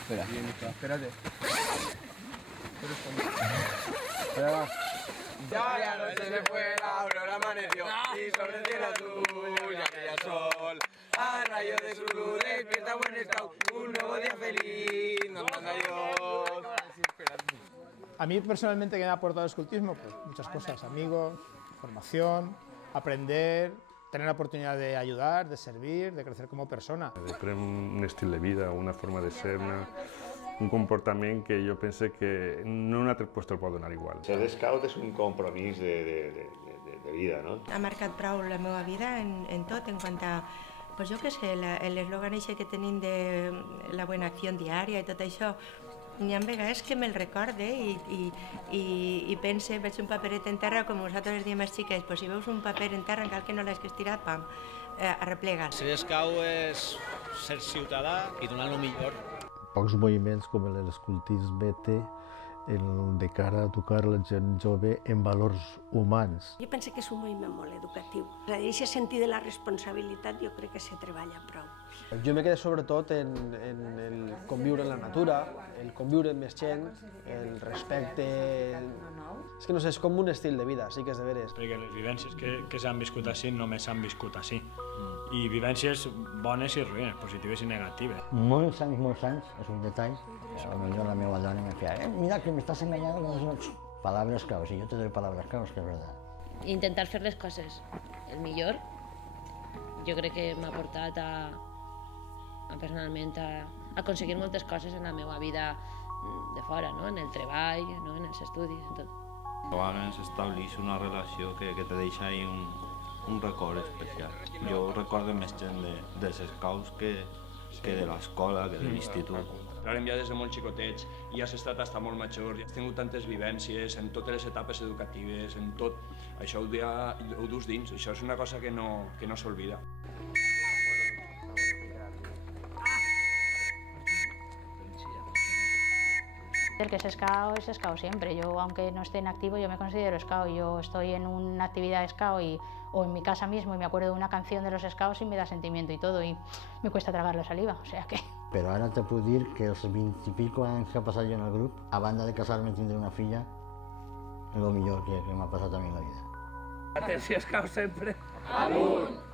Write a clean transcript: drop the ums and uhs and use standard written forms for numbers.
Espera. Espérate. Espera. Ya la noche se fue, la aurora amaneció y sobre el cielo azul ya brilla el sol. A rayos de su luz despierta buen scout, un nuevo día feliz nos manda Dios. A mí personalmente, ¿qué me ha aportado el escultismo? Pues muchas cosas, amigos, formación, aprender, tener la oportunidad de ayudar, de servir, de crecer como persona. De crear un estil de vida, una forma de ser, un comportament que jo pense que no un altre lloc el pot donar igual. Ser scout és un compromís de vida, no? Ha marcat prou la meva vida en tot, en quant a, pues jo què sé, l'eslògan eixe que tenim de la buena acció diària i tot això, n'hi ha vegades que me'l recorde i pense, veig un paperet en terra, com vosaltres diem els xiquets, pues si veus un paper en terra, encara que no l'has estirat, pam, arreplega't. Ser scout és ser ciutadà i donar el millor. Pocs moviments com l'escultisme té de cara a tocar la gent jove en valors humans. Jo penso que és un moviment molt educatiu. Aquest sentit de la responsabilitat jo crec que se treballa prou. Jo me quedé sobretot en el conviure en la natura, el conviure amb més gent, el respecte... És que no sé, és com un estil de vida, sí que és de veres. Perquè les vivències que s'han viscut així només s'han viscut així. I vivències bones i ruïnes, positives i negatives. Molts anys, és un detall. Potser la meva dona me feia mira que m'estàs enganyant con les palabras claus, y yo te doy palabras claus, que es verdad. Intentar fer les coses el millor, jo crec que m'ha portat personalment a aconseguir moltes coses en la meva vida de fora, no? En el treball, no? En els estudis, en tot. A vegades estableix una relació que te deixa ahí un record especial. Jo recordo més gent dels scouts que de l'escola, que de l'institut. Parlem ja des de molt xicotets i has estat fins molt major, i has tingut tantes vivències en totes les etapes educatives, en tot. Això ho dus dins, això és una cosa que no s'olvida. El que es scout siempre. Yo, aunque no esté en activo, yo me considero scout. Yo estoy en una actividad scout o en mi casa mismo y me acuerdo de una canción de los scouts y me da sentimiento y todo, y me cuesta tragar la saliva, o sea que... Però ara te puc dir que els 20 i pico anys que ha passat jo en el grup, a banda de casar-me i tindre una filla, és el millor que m'ha passat a mi en la vida. Atenció, scout sempre! Amunt!